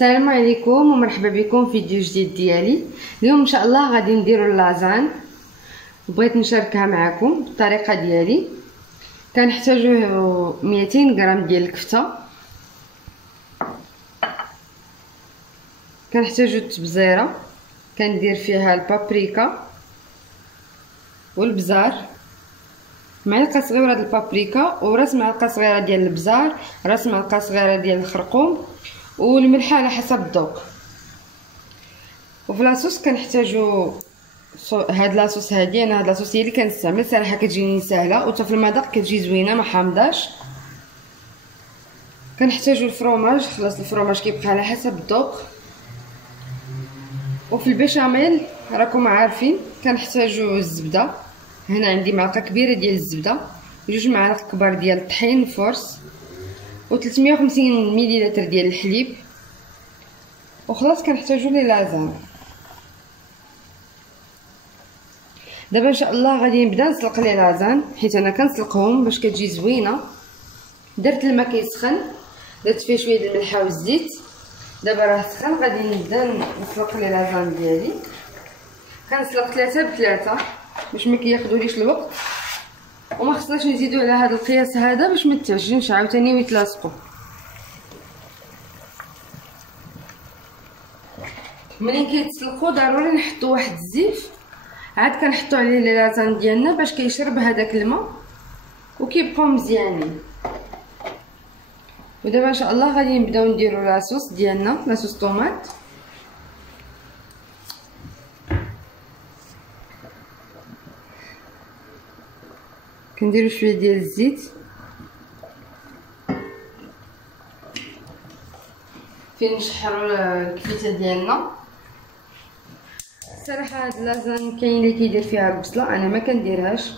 السلام عليكم ومرحبا بكم في فيديو جديد ديالي. اليوم ان شاء الله غادي نديروا اللازان، بغيت نشاركها معكم بالطريقه ديالي. كنحتاجوا 200 غرام ديال الكفته، كنحتاجوا التبزيره، كندير فيها البابريكا والبزار، معلقه صغيره ديال البابريكا وراس معلقه صغيره ديال البزار، راس معلقه صغيره ديال الخرقوم والملح على حسب الذوق. وفي لاصوص كنحتاجو هاد لاصوص هادي، انا هاد لاصوص هي اللي كنستعمل صراحه، كتجيني سهله وحتى في المذاق كتجي زوينه ما حامضاش. كنحتاجو الفرomاج، خلاص الفرomاج كيبقى على حسب الذوق. وفي البيشاميل راكم عارفين كنحتاجو الزبده، هنا عندي معلقه كبيره ديال الزبده، جوج معالق كبار ديال الطحين فورس، و350 مليلتر ديال الحليب. وخلاص كنحتاجو لي لازان. دابا ان شاء الله غادي نبدا نسلق لي لازان، حيت انا كنسلقهم باش كتجي زوينه. درت الماء كيسخن، درت فيه شويه د الملحه والزيت، دابا راه سخن. غادي نبدا نسلق لي لازان ديالي. كنسلق 3 ب3 باش ما كياخذوليش الوقت، وما خصناش نزيدو على هذا القياس هذا باش ما تعجنش عاوتاني ويتلاصقوا. ملي كيتسلقوا ضروري نحطوا واحد الزيف، عاد كنحطوا عليه لي لازان ديالنا باش كيشرب هذاك الماء وكيبقاو مزيانين. ودابا ان شاء الله غادي نبداو نديروا لاصوص ديالنا، لاصوص طوماط. كنديروا شويه ديال الزيت، فين نشحروا الكفته ديالنا. الصراحه هاد لازان كاين اللي كيدير فيها البصله، انا ما كنديرهاش،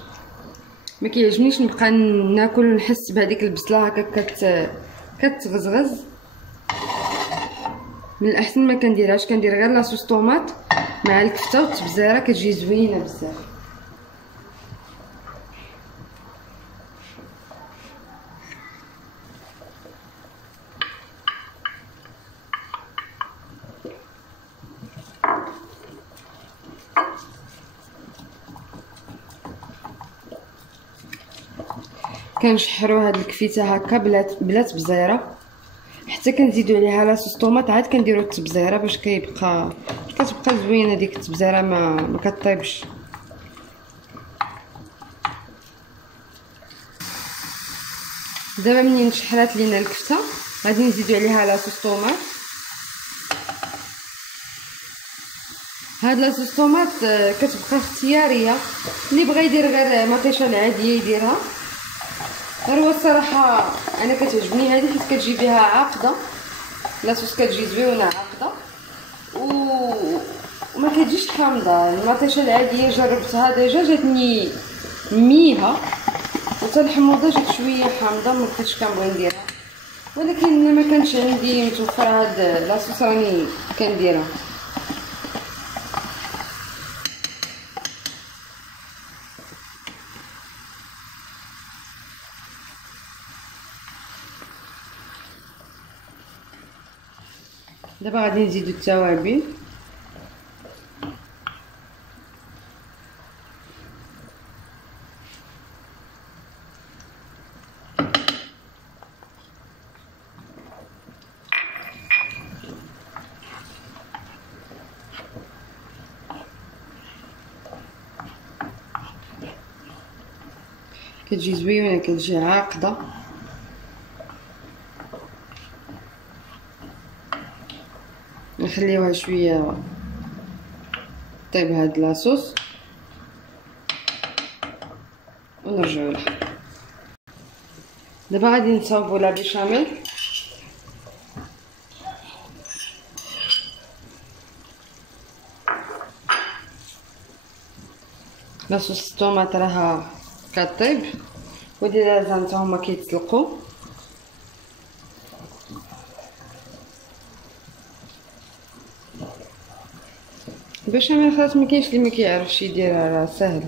ما كيعجبنيش نبقى ناكل ونحس بهذيك البصله هكا كتغزغز. من الاحسن ما كنديرهاش، كندير غير لاصوص طوماط مع الكفته والتبزيره، كتجي زوينه بزاف. كنشحروا هاد الكفته هكا بلا تبزيره، حتى كنزيدوا عليها لاصوص طوماط، عاد كنديروا التبزيره باش كتبقى زوينه ديك التبزيره، ما كطيبش. دابا منين شحرات لينا الكفته غادي نزيدوا عليها لاصوص طوماط. هاد لاصوص طوماط كتبقى اختياريه، اللي بغى يدير غير مطيشه العاديه يديرها. غير هو الصراحه انا كتعجبني هذه حيت كتجي بها عاقده، لاصوص كتجي زوينه عاقده وما كتجيش حامضه. المطيشه العاديه جربتها ديجا جاتني ميها، وحتى الحموضه جات شويه حامضه، ما بقيتش كنبغي نديرها. ولكن ما كانش عندي متوفر هاد لاصوص راني كنديرها. دابا غادي نزيدو التوابل. كتجي زوينه، كتجي عاقده. نخليوها شويه طيب هاد لاصوص ونرجعو لها. دابا غادي نصاوبو لا بيشاميل. لاصوص الطوماط راها كطيب، ودي لازم حتى هما كيتسلقوا. البيشاميل خلاص ما كاينش اللي ما كيعرفش يديرها، راه سهل.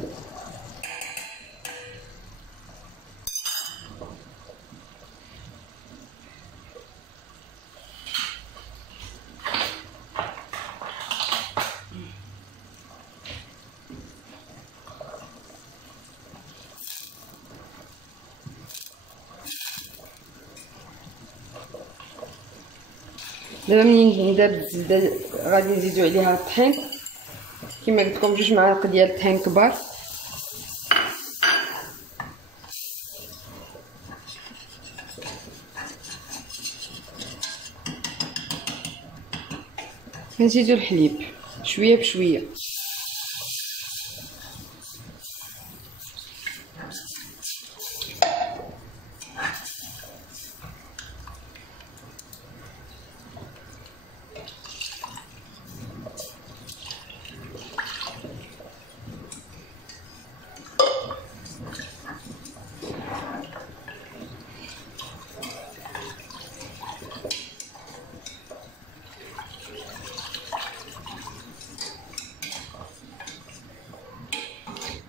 دابا ملي نداب الزبده غادي نزيدو عليها الطحين كما قلت لكم 2 معالق ديال الطحين كبار. نزيدو الحليب شويه بشويه.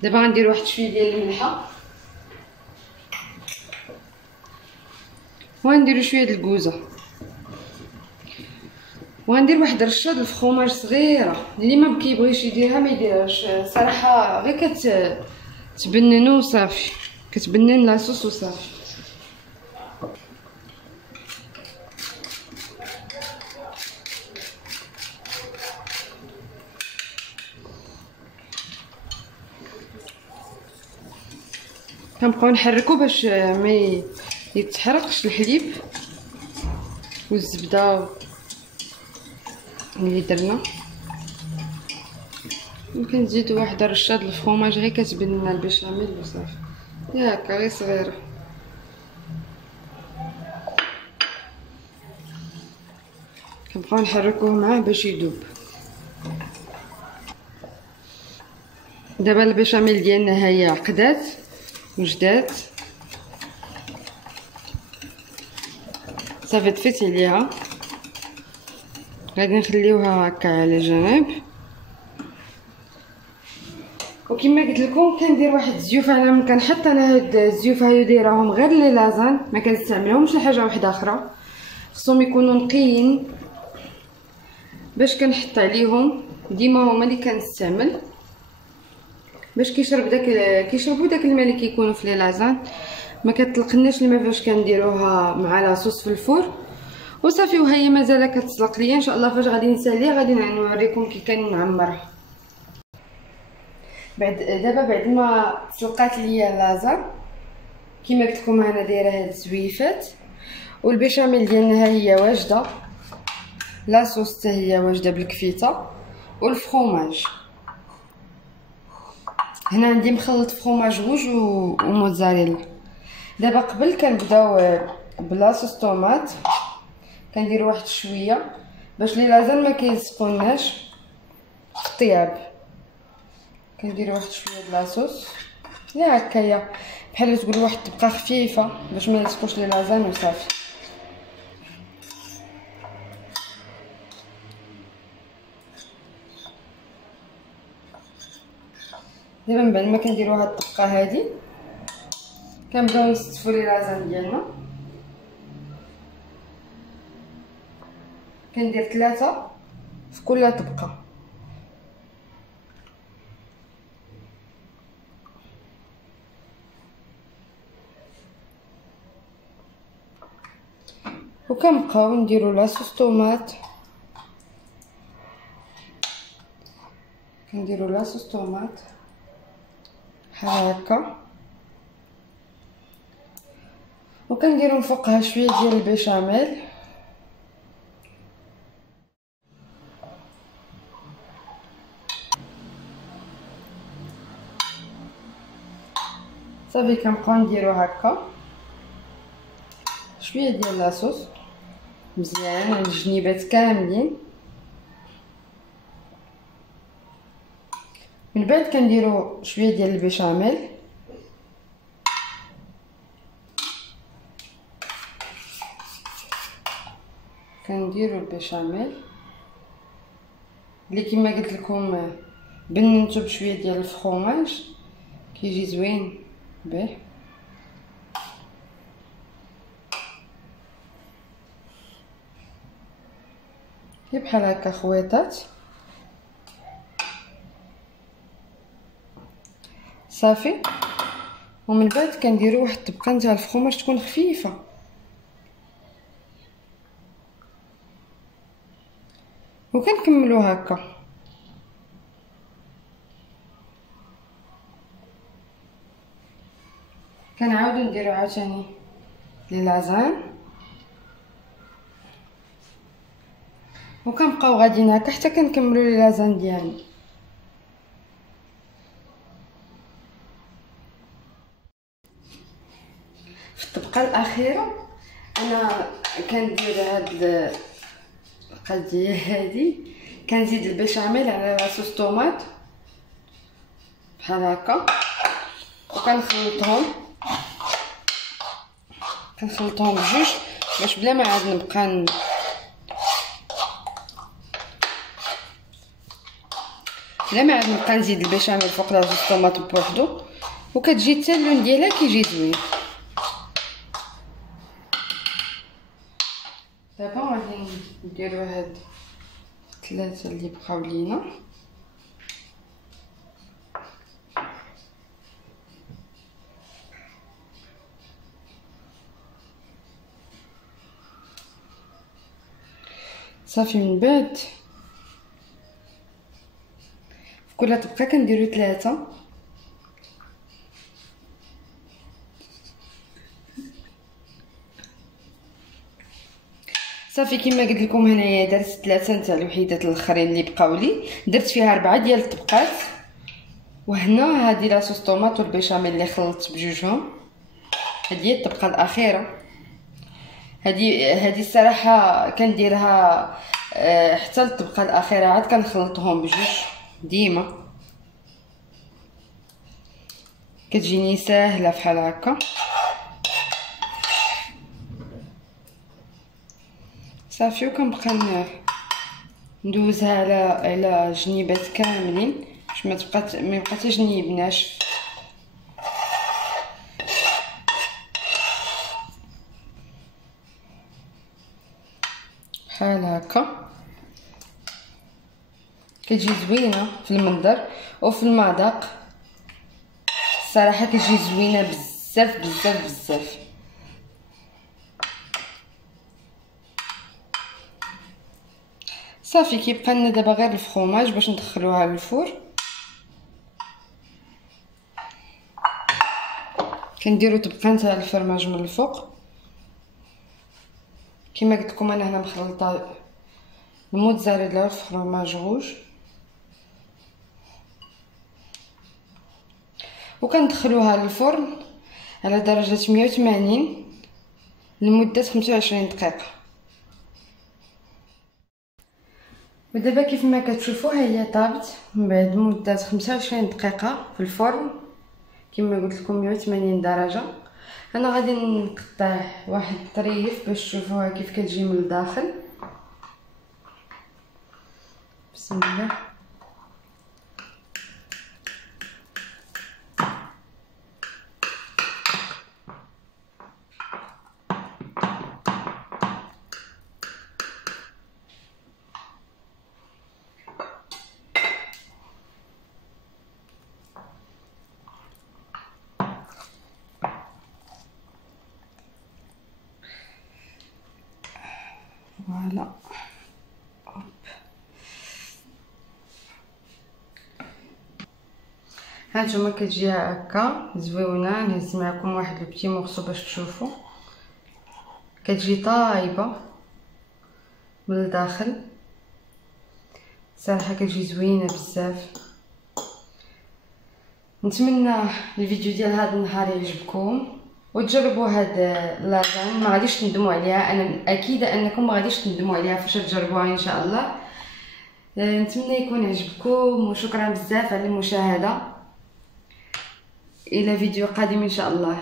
دابا غندير واحد شويه ديال الملحه وغنديرو شويه د الكوزه وغندير واحد رشه د الفخوماج صغيره. اللي ما كيبغيش يديرها ما يديرهاش صراحه، غير كتبنن وصافي، كتبنن لاصوص وصافي. كنبقاو نحركو باش ما يتحرقش الحليب والزبده اللي درنا. ممكن نزيدو واحد الرشه د الفخوماج غير كتبان لنا البيشاميل وصافي، هكا غير صغيره. كنبقاو نحركوه معاه باش يذوب. دابا البيشاميل ديالنا هي عقدات وجدات صافي، طفيت عليها. غادي نخليوها هكا على جنب. وكما قلت لكم كندير واحد الزيوف. انا كنحط هاد الزيوف هايو دايراهم غير لي لازان، ما كنستعملهمش لحاجه واحده اخرى. خصهم يكونوا نقيين باش كنحط عليهم. ديما هما اللي كنستعمل باش كيشربوا داك الماء اللي كيكونوا في لي لازان. ما كتطلقناش الماء فاش كنديروها مع لاصوص في الفور وصافي. وهي مازال كتطلق ليا. ان شاء الله فاش غادي نساليها غادي نوريكم كي كنعمرها. بعد ما تسلقات ليا لازان كما قلت لكم انا دايره هاد الزويفات. والبيشاميل ديالنا ها هي واجده، لاصوص حتى هي واجده بالكفيته والفخوماج. هنا عندي مخلط فخوماج روج وموتزاريلا. دابا قبل كنبداو بلاصوص طوماط، كندير واحد شويه باش لي لازال ما كيلصقوناش في الطياب. كندير واحد شويه د لاصوص لا هكايا بحال تقول واحد الطبقه خفيفه باش ما يلصقوش لي لازان وصافي. دابا من بعد ما كنديروا هاد الطبقه هادي كنبداو نستفوا لي لازان ديالنا. كندير 3 في كل طبقه. وكنبقاو نديرو لاصوص طوماط. كنديرو لاصوص طوماط بحال هكا وكنديرو فوقها شويه ديال البيشاميل. صافي كنبقاو نديرو هكا شويه ديال لاصوص مزيان على الجنيبات كاملين. من بعد كنديرو شويه ديال البيشاميل. كنديرو البيشاميل اللي كما قلت لكم بننتو بشويه ديال الفخوماج كيجي زوين به. بحال هكا خويطات صافي. ومن بعد كنديروا واحد الطبقه نتاع الفخوماج تكون خفيفه. وكنكملو هكا. كنعاودو نديرو عاوتاني لي لازان وكنبقاو غاديين هكا حتى كنكملو لي لازان ديالنا. في الطبقه الاخيره انا كندير هاد القضيه هادي، كنزيد البيشاميل على لاصوص طوماط بحال هكا وكنخلطهم بجوج باش بلا ما عاد نبقى نزيد البيشاميل فوق لاصوص الطوماط بوحدو، وكتجي حتى اللون ديالها كيجي زوين. دابا غادي نديرو هاد ثلاثه اللي بقاو لينا. صافي من بعد في كل طبقه كنديرو ثلاثه. صافي كما قلت لكم هنايا درت ثلاثه نتاع الوحيدات الاخرين اللي بقاو لي، درت فيها 4 ديال الطبقات. وهنا هذه لاصوص طوماط والبيشاميل اللي خلطت بجوجهم، هذه هي الطبقه الاخيره. هذه الصراحه كنديرها حتى الطبقه الاخيره عاد كنخلطهم بجوج ديما، كتجيني ساهله بحال هكا. صافي وكنبقى ندوزها على جنيبات كاملين باش ما يبقى حتى جنيب ناشف. بحال هكا كتجي زوينه في المنظر وفي المذاق، الصراحه كتجي زوينه بزاف بزاف بزاف. صافي كيبقى لنا دابا غير الفرماج باش ندخلوها للفور. كنديروا طبقه نتاع الفرماج من الفوق كما قلت لكم. انا هنا مخلطه الموتزاريلا والفرماج روج، وكندخلوها للفرن على درجه 180 لمده 25 دقيقه. ودابا كيف ما كتشوفوا هي طابت من بعد مده 25 دقيقه في الفرن كما قلت لكم 180 درجه. انا غادي نقطع واحد الطريف باش تشوفوها كيف كتجي من الداخل. بسم الله. فوالا هانتوما كتجي هكا زويونه. نهز معكم واحد البتي مورسو باش تشوفوا كتجي طايبه من الداخل، صراحه كتجي زوينه بزاف. نتمنى الفيديو ديال هذا النهار يعجبكم وتجربوا هاد لازان، ما غاديش تندموا عليها. انا اكيده انكم ما غاديش تندموا عليها فاش تجربوها ان شاء الله. نتمنى يكون عجبكم وشكرا بزاف على المشاهده. الى فيديو قادم ان شاء الله.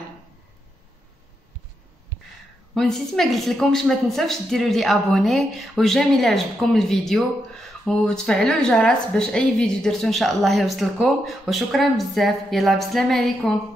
ونسيت ما قلت لكمش ما تنساوش ديروا لي ابوني وجامي الا عجبكم الفيديو وتفعلوا الجرس باش اي فيديو درتو ان شاء الله يوصلكم. وشكرا بزاف. يلا بسلام عليكم.